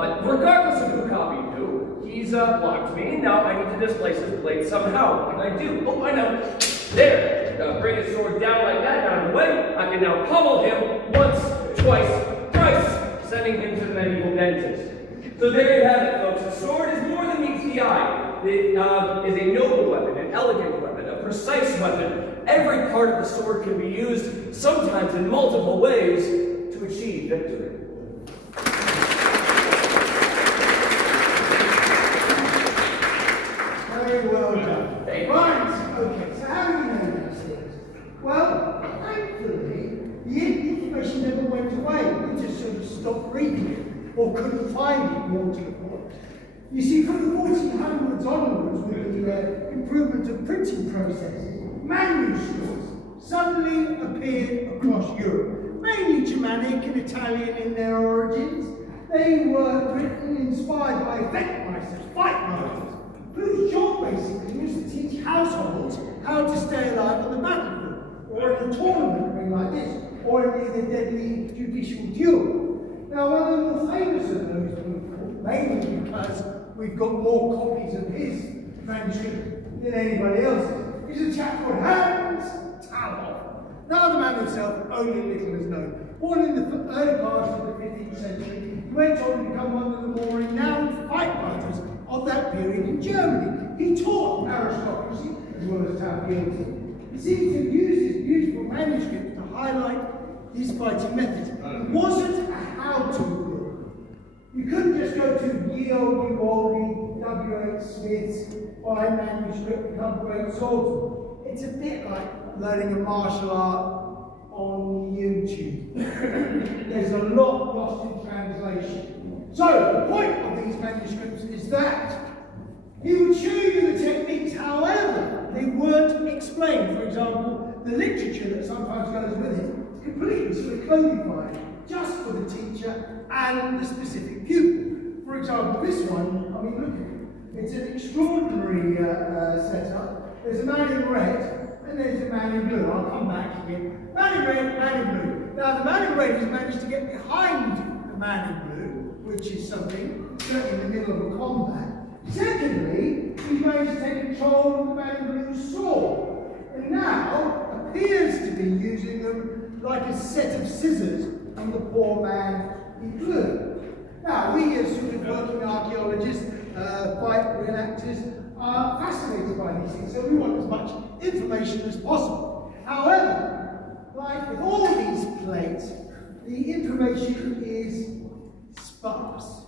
But regardless of who copied who, he's blocked me. Now I need to displace his blade somehow. What can I do? Oh, I know. There. Bring his sword down like that, out of the way. I can now pummel him once, twice, thrice, sending him to the medieval dentist. So there you have it, folks. The sword is more than meets the eye. It is a noble weapon, an elegant weapon, a precise weapon. Every part of the sword can be used, sometimes in multiple ways, to achieve victory. Very well done. Thank you. Right, okay, so how do you know these things? Well, thankfully, the information never went away. We just sort of stopped reading it, or couldn't find it more to the point. You see, from the 1400s onwards, with the improvement of printing processes, manuscripts suddenly appeared across Europe, mainly Germanic and Italian in their origins. They were written inspired by Fechtmeisters, fight masters, whose job basically was to teach households how to stay alive on the battlefield, or in a tournament ring like this, or in a deadly judicial duel. Now, one of the more famous of those people, mainly because we've got more copies of his manuscript than anybody else's, is a chap called Hans Taloff. Now, the man himself, only little is known. Born in the early part of the 15th century, he went on to become one of the more renowned fight fighters of that period in Germany. He taught aristocracy as well as town guilds. He seems to use his beautiful manuscripts to highlight his fighting methods. It wasn't a how-to book. You couldn't just go to ye olde Waldy, W.H. Smith's, buy a manuscript, become a great swordsman. It's a bit like learning a martial art on YouTube. There's a lot lost in translation. So, the point of these manuscripts is that he would show you the techniques, however, they weren't explained. For example, the literature that sometimes goes with it is completely sort of codified, just for the teacher and the specific pupil. For example, this one, I mean, look at it. It's an extraordinary setup. There's a man in red, and there's a man in blue. I'll come back to him. Man in red, man in blue. Now, the man in red has managed to get behind the man in blue, which is something, certainly in the middle of a combat. Secondly, he's managed to take control of the man in blue's sword, and now appears to be using them like a set of scissors on the poor man in blue. Now, we as sort of working archaeologists, fight reenactors, are fascinated by these things, so we want as much information as possible. However, like with all these plates, the information is sparse.